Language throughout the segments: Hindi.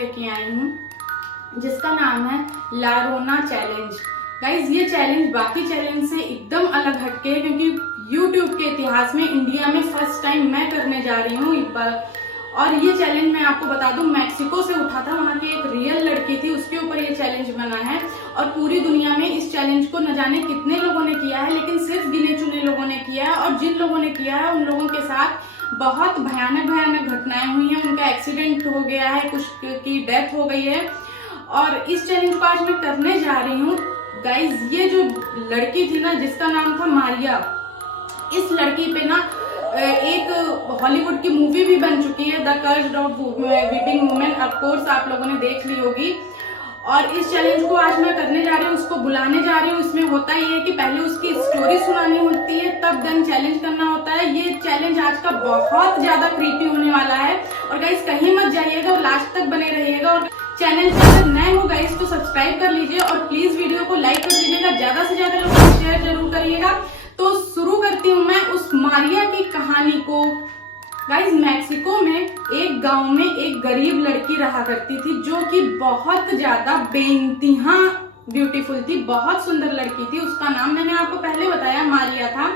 लेके आई हूँ जिसका नाम है लारोना चैलेंज। गाइज ये चैलेंज बाकी चैलेंज से एकदम अलग हटके है, क्योंकि YouTube के इतिहास में इंडिया में फर्स्ट टाइम मैं करने जा रही हूँ एक बार। और ये चैलेंज मैं आपको बता दूं मैक्सिको से उठा था, वहाँ की एक रियल लड़की थी, उसके ऊपर ये चैलेंज बना है। और पूरी दुनिया में इस चैलेंज को न जाने कितने लोगों ने किया है, लेकिन सिर्फ गिने चुने लोगों ने किया है। और जिन लोगों ने किया है उन लोगों के साथ बहुत भयानक भयानक घटनाएं हुई हैं। उनका एक्सीडेंट हो गया है, कुछ की डेथ हो गई है। और इस चैलेंज को आज मैं करने जा रही हूँ। गाइज ये जो लड़की थी ना, जिसका नाम था मारिया, इस लड़की पे ना एक हॉलीवुड की मूवी भी बन चुकी है, the cursed of weeping women. Of course आप लोगों ने देख ली होगी। और इस चैलेंज को आज मैं करने जा रही हूँ, उसको बुलाने जा रही हूँ। इसमें होता ये है कि पहले उसकी स्टोरी सुनानी होती है, तब देन चैलेंज करना होता है। ये चैलेंज आज का बहुत ज्यादा क्रीपी होने वाला है। और गाइस कहीं मत जाइएगा और लास्ट तक बने रहिएगा। और चैनल पे अगर नए हो गाइस तो सब्सक्राइब कर लीजिए और प्लीज वीडियो को लाइक कर दीजिएगा, ज्यादा से ज्यादा लोगों को शेयर जरूर करिएगा। तो शुरू करती हूँ मैं उस मारिया की कहानी को। गाइस मैक्सिको में एक गांव में एक गरीब लड़की रहा करती थी, जो कि बहुत ज्यादा बेइंतहा ब्यूटीफुल थी, बहुत सुंदर लड़की थी। उसका नाम मैंने आपको पहले बताया मारिया था।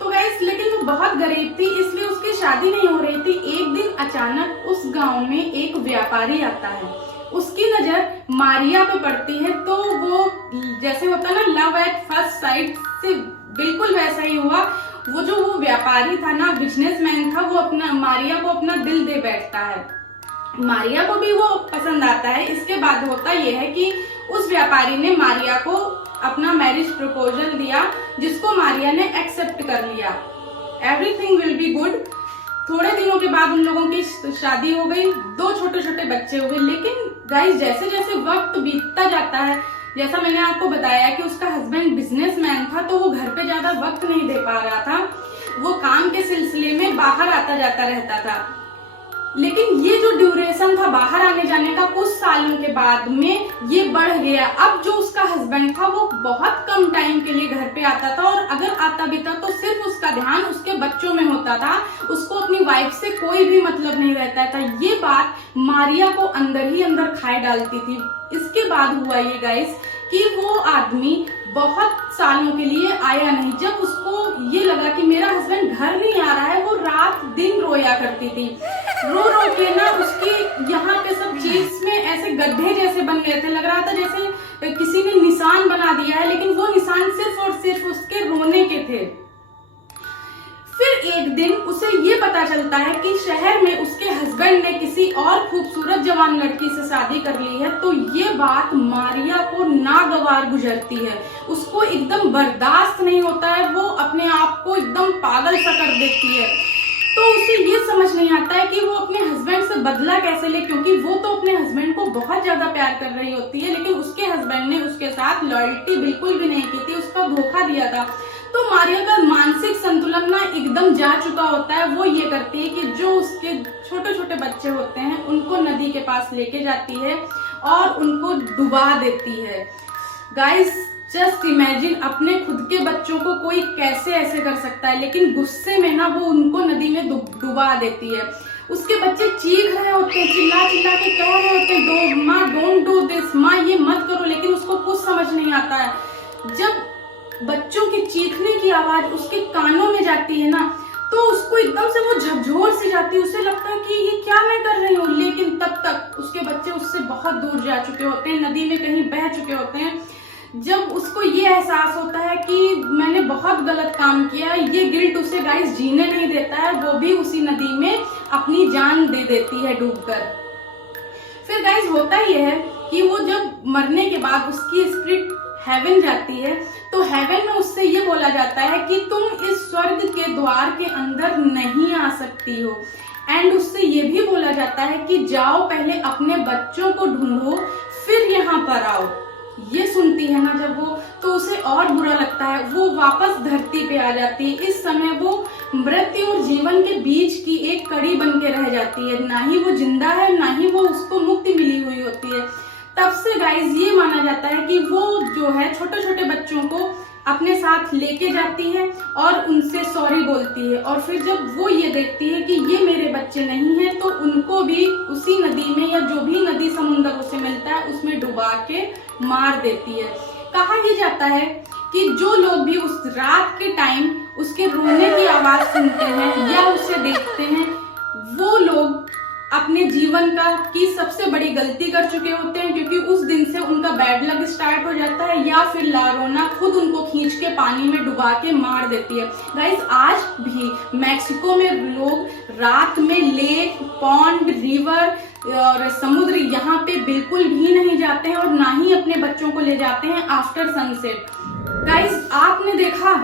तो गाइस लेकिन वो बहुत गरीब थी, इसलिए उसकी शादी नहीं हो रही थी। एक दिन अचानक उस गांव में एक व्यापारी आता है, उसकी नजर मारिया पे पड़ती है। तो वो जैसे होता है ना लव एट फर्स्ट साइट से, बिल्कुल वैसा ही हुआ। वो व्यापारी था ना, बिजनेसमैन था, वो अपना मारिया को अपना दिल दे बैठता है। मारिया को भी वो पसंद आता है। इसके बाद होता यह है कि उस व्यापारी ने मारिया को अपना मैरिज प्रपोजल दिया, जिसको मारिया ने एक्सेप्ट कर लिया। Everything will be good. थोड़े दिनों के बाद उन लोगों की शादी हो गई, 2 छोटे छोटे बच्चे हुए। लेकिन गाइस जैसे जैसे वक्त बीतता जाता है, जैसा मैंने आपको बताया कि उसका हस्बैंड बिजनेसमैन था, तो वो घर पे ज्यादा वक्त नहीं दे पा रहा था। वो काम के सिलसिले में बाहर आता जाता रहता था। लेकिन ये जो ड्यूरेशन था बाहर आने जाने का, कुछ सालों के बाद में ये बढ़ गया। अब जो उसका हस्बैंड था वो बहुत कम टाइम के लिए घर पे आता था, और अगर आता भी था तो सिर्फ उसका ध्यान उसके बच्चों में होता था। उसको अपनी वाइफ से कोई भी मतलब नहीं रहता था। ये बात मारिया को अंदर ही अंदर खाए डालती थी। इसके बाद हुआ ये गाइस कि वो आदमी बहुत सालों के लिए आया नहीं। जब उसको ये लगा कि मेरा हस्बैंड घर नहीं आ रहा है, वो रात दिन रोया करती थी। रो रो के ना उसकी यहाँ पे सब चीज में ऐसे गड्ढे जैसे बन गए थे। लग रहा था जैसे किसी ने निशान बना दिया है, लेकिन वो निशान सिर्फ और सिर्फ उसके रोने के थे। फिर एक दिन उसे ये पता चलता है कि शहर में उसके हस्बैंड ने किसी और खूबसूरत जवान लड़की से शादी कर ली है। तो ये बात मारिया को नागवार गुजरती है, उसको एकदम बर्दाश्त नहीं होता है। वो अपने आप को एकदम पागल सा कर देती है। तो उसे ये समझ नहीं आता है कि वो अपने हस्बैंड से बदला कैसे ले, क्योंकि वो तो अपने हस्बैंड को बहुत ज्यादा प्यार कर रही होती है, लेकिन उसके हस्बैंड ने उसके साथ लॉयल्टी बिल्कुल भी नहीं की थी, उसका धोखा दिया था। तो मारिया का मानसिक संतुलन ना एकदम जा चुका होता है। वो ये करती है कि जो उसके छोटे छोटे बच्चे होते हैं उनको नदी के पास लेके जाती है और उनको डुबा देती है। गाइस जस्ट इमेजिन, अपने खुद के बच्चों को कोई कैसे ऐसे कर सकता है, लेकिन गुस्से में ना वो उनको नदी में डुबा देती है। उसके बच्चे चीख रहे होते हैं, चिल्ला चिल्ला के कह रहे होते हैं, माँ डोंट डू दिस, माँ ये मत करो, लेकिन उसको कुछ समझ नहीं आता है। जब बच्चों की चीखने की आवाज उसके कानों में जाती है ना, तो उसको एकदम से वो झकझोर सी जाती है। उसे लगता है कि ये क्या मैं कर रही हूँ, लेकिन तब तक उसके बच्चे उससे बहुत दूर जा चुके होते हैं, नदी में कहीं बह चुके होते हैं। जब उसको ये एहसास होता है कि मैंने बहुत गलत काम किया, ये गिल्ट उसे गाइस जीने नहीं देता है। वो भी उसी नदी में अपनी जान दे देती है डूबकर। फिर गाइस होता ये है कि वो जब मरने के बाद उसकी स्पिरिट हेवन जाती है, तो हेवन में उससे ये बोला जाता है कि तुम इस स्वर्ग के द्वार के अंदर नहीं आ सकती हो। एंड उससे ये भी बोला जाता है कि जाओ पहले अपने बच्चों को ढूंढो, फिर यहाँ पर आओ। ये सुनती है ना जब वो, तो उसे और बुरा लगता है। वो वापस धरती पे आ जाती है। इस समय वो मृत्यु और जीवन के बीच की एक कड़ी बन के रह जाती है। ना ही वो जिंदा है, ना ही वो उसको मुक्ति मिली हुई होती है। तब से गाइस ये माना जाता है कि वो जो है छोटे छोटे बच्चों को अपने साथ लेके जाती है और उनसे सॉरी बोलती है। और फिर जब वो ये देखती है कि ये मेरे बच्चे नहीं हैं, तो उनको भी उसी नदी में या जो भी नदी समुद्र उसे मिलता है उसमें डुबा के मार देती है। कहा यह जाता है कि जो लोग भी उस रात के टाइम उसके रोने की आवाज सुनते हैं या उसे देखते हैं, वो लोग अपने जीवन की सबसे बड़ी गलती कर चुके होते हैं, क्योंकि उस दिन से उनका बैड लक स्टार्ट हो जाता है या फिर ला रोना खुद उनको खींच के पानी में डुबा के मार देती है। गाइस, आज भी मैक्सिको में लोग रात में लेक, पॉन्ड, रिवर और समुद्र यहाँ पे बिल्कुल भी नहीं जाते हैं और ना ही अपने बच्चों को ले जाते हैं आफ्टर सनसेट। गाइस, आपने देखा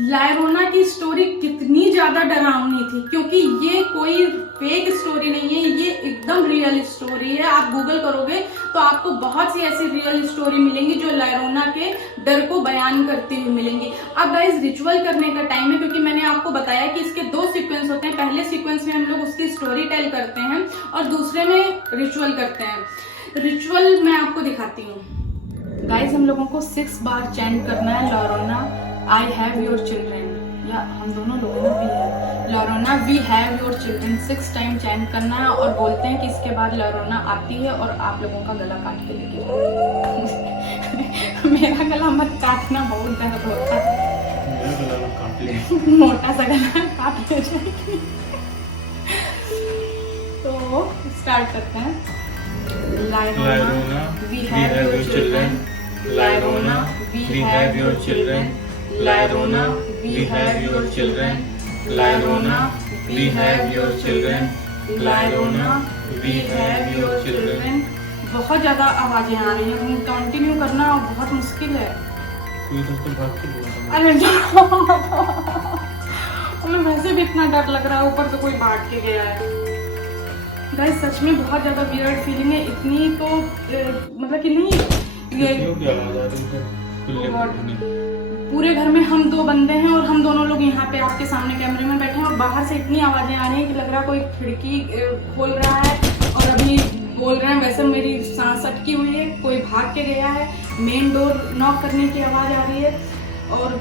ला रोना की स्टोरी कितनी ज्यादा डरावनी थी, क्योंकि ये कोई फेक स्टोरी नहीं है, ये एकदम रियल स्टोरी है। आप गूगल करोगे तो आपको बहुत सी ऐसी रियल स्टोरी मिलेंगी जो ला रोना के डर को बयान करती हुई मिलेंगी। अब गाइस, रिचुअल करने का टाइम है, क्योंकि मैंने आपको बताया कि इसके 2 सीक्वेंस होते हैं। पहले सीक्वेंस में हम लोग उसकी स्टोरी टेल करते हैं और दूसरे में रिचुअल करते हैं। रिचुअल मैं आपको दिखाती हूँ। गाइस, हम लोगों को 6 बार चैंट करना है ला रोना आई हैव योर चिल्ड्रेन, या हम दोनों लोगों ने भी है ला रोना we have your children 6 time chant करना है। और बोलते हैं कि इसके बाद ला रोना आती है और आप लोगों का गला काट के लेके जाती है। मेरा गला मत काटना, बहुत दर्द होता है, मोटा सा गला काट ले जाएगी। तो स्टार्ट करते हैं। ला रोना वी हैव योर चिल्ड्रेन, ला रोना वी हैव योर चिल्ड्रेन, ला रोना वी हैव योर चिल्ड्रेन, ला रोना वी हैव योर चिल्ड्रेन, ला रोना वी हैव योर चिल्ड्रेन। बहुत ज्यादा आवाजें आ रही हैं, कंटिन्यू करना बहुत मुश्किल है। अरे हमें वैसे भी इतना डर लग रहा है, ऊपर से कोई भाग के गया है। गाइस, सच में बहुत ज्यादा वियर्ड फीलिंग है। इतनी तो मतलब कि नहीं, पूरे घर में हम 2 बंदे हैं और हम दोनों लोग यहाँ पे आपके सामने कैमरे में बैठे हैं और बाहर से इतनी आवाजें आ रही हैं कि लग रहा है कोई खिड़की खोल रहा है और अभी बोल रहे हैं। वैसे मेरी सांस अटकी हुई है, कोई भाग के गया है, मेन डोर नॉक करने की आवाज आ रही है और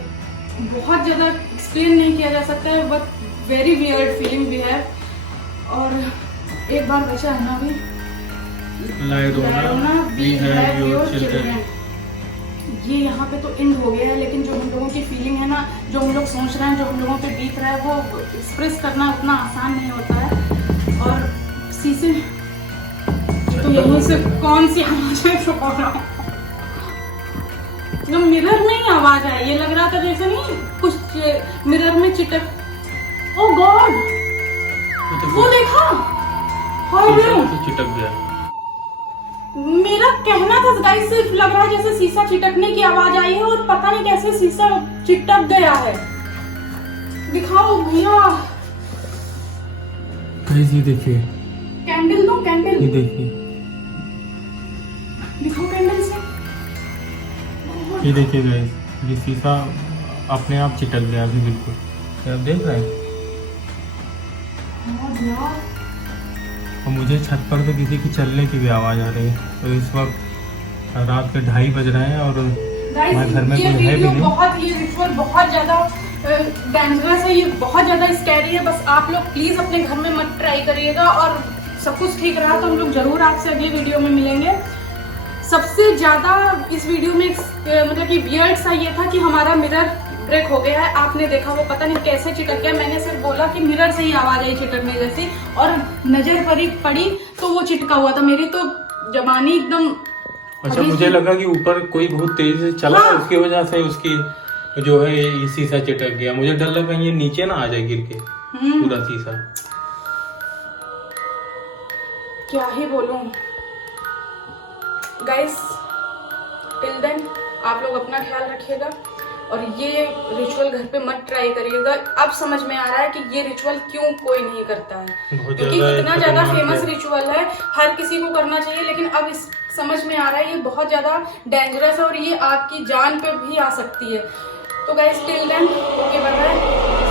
बहुत ज्यादा एक्सप्लेन नहीं किया जा सकता है, but very weird feeling we have. और एक बार वैसा है ना भी, ला रोना वी हैव योर चिल्ड्रेन। ये यहाँ पे तो एंड हो गया है, लेकिन जो हम लोगों की फीलिंग है ना, जो हम लोग सोच रहे हैं, जो हम लोगों पे बीत रहा है, वो एक्सप्रेस करना उतना आसान नहीं होता है। और शीशे तो यहीं से कौन सी आवाज है जो हो रहा है, जो मिरर में ही आवाज आई, ये लग रहा था जैसे नहीं कुछ मिरर में चिटक। ओ गॉड, वो देखा चिटक गया। मेरा कहना था गाइस, सिर्फ लग रहा है जैसे शीशा चिटकने की आवाज आई है और पता नहीं कैसे शीशा चिटक गया है। दिखाओ भैया, ये देखिए, कैंडल दो, कैंडल ये देखिए, दिखाओ कैंडल से। ये देखिए गाइस, ये शीशा अपने आप चिटक गया अभी बिल्कुल, आप देख रहे हैं। और मुझे छत पर तो किसी की चलने की भी आवाज़ आ रही है। तो इस वक्त रात के 2:30 बज रहे हैं और हमारे घर में कोई है भी नहीं। ये रिचुअल बहुत ज़्यादा डेंजरस है, ये बहुत ज़्यादा स्कैरी है। बस आप लोग प्लीज़ अपने घर में मत ट्राई करिएगा, और सब कुछ ठीक रहा तो हम लोग ज़रूर आपसे अगली वीडियो में मिलेंगे। सबसे ज़्यादा इस वीडियो में मतलब कि वियर्ड सा ये था कि हमारा मिरर ब्रेक हो गया है। आपने देखा वो पता नहीं कैसे चिटक गया, मैंने सिर्फ बोला कि मिरर से ही आवाज आई चिटकने जैसी, और नजर पड़ी तो वो चिटका हुआ था। मेरी तो जबानी एकदम। अच्छा, मुझे लगा कि ऊपर कोई बहुत तेज से चला, हाँ। उसकी वजह से उसकी जो है ये शीशा चिटक गया। मुझे डर लगा ये नीचे ना आ जाए गिर के पूरा शीशा। क्या ही बोलूं गाइस, टिल देन आप लोग अपना ख्याल रखिएगा और ये रिचुअल घर पे मत ट्राई करिएगा। अब समझ में आ रहा है कि ये रिचुअल क्यों कोई नहीं करता है, क्योंकि इतना ज्यादा फेमस रिचुअल है, हर किसी को करना चाहिए, लेकिन अब इस समझ में आ रहा है ये बहुत ज्यादा डेंजरस है और ये आपकी जान पे भी आ सकती है। तो guys till then okay, bye bye.